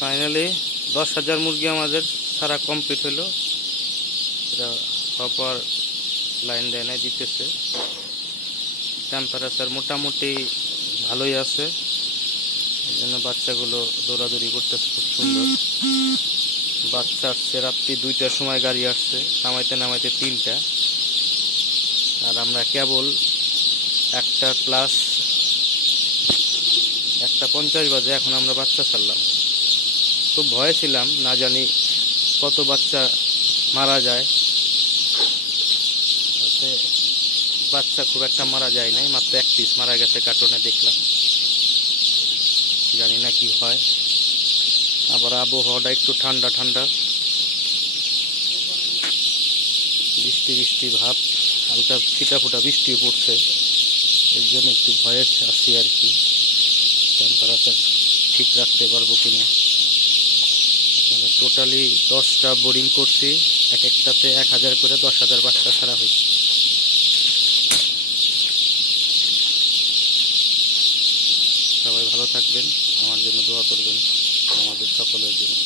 Finally 10,000 মুরগি আমাদের সারা complete হলো। এটা হপার লাইন দেয় না, দিতেছে। টেম্পারেচার মোটামুটি ভালোই আছে, এই জন্য বাচ্চাগুলো দৌড়াদৌড়ি করতেছে খুব সুন্দর। বাচ্চা আসছে রাত্রি 2টার সময়, গাড়ি আসছে নামাইতে নামাইতে 3টা, আর আমরা কেবল 1:50 বাজে এখন আমরা বাচ্চা ছাড়লাম। খুব ভয়ে ছিলাম, না জানি কত বাচ্চা মারা যায়। বাচ্চা খুব একটা মারা যায় নাই, মাত্র 1 পিস মারা গেছে কার্টুনে দেখলাম। জানি না কি হয়। আবার আবহাওয়াটা একটু ঠান্ডা ঠান্ডা, বৃষ্টি বৃষ্টি ভাব, হালকা ছিটাফোটা বৃষ্টিও পড়ছে। এর জন্য একটু ভয়ে আছি আর কি, টেম্পারেচার ঠিক রাখতে পারবো কিনা। এখানে টোটালি 10টা বোর্ডিং করছি, এক একটাতে 1000 করে 10,000 বাচ্চা ছাড়া হয়েছে। সবাই ভালো থাকবেন, আমার জন্য দোয়া করবেন, আমাদের সকলের জন্য।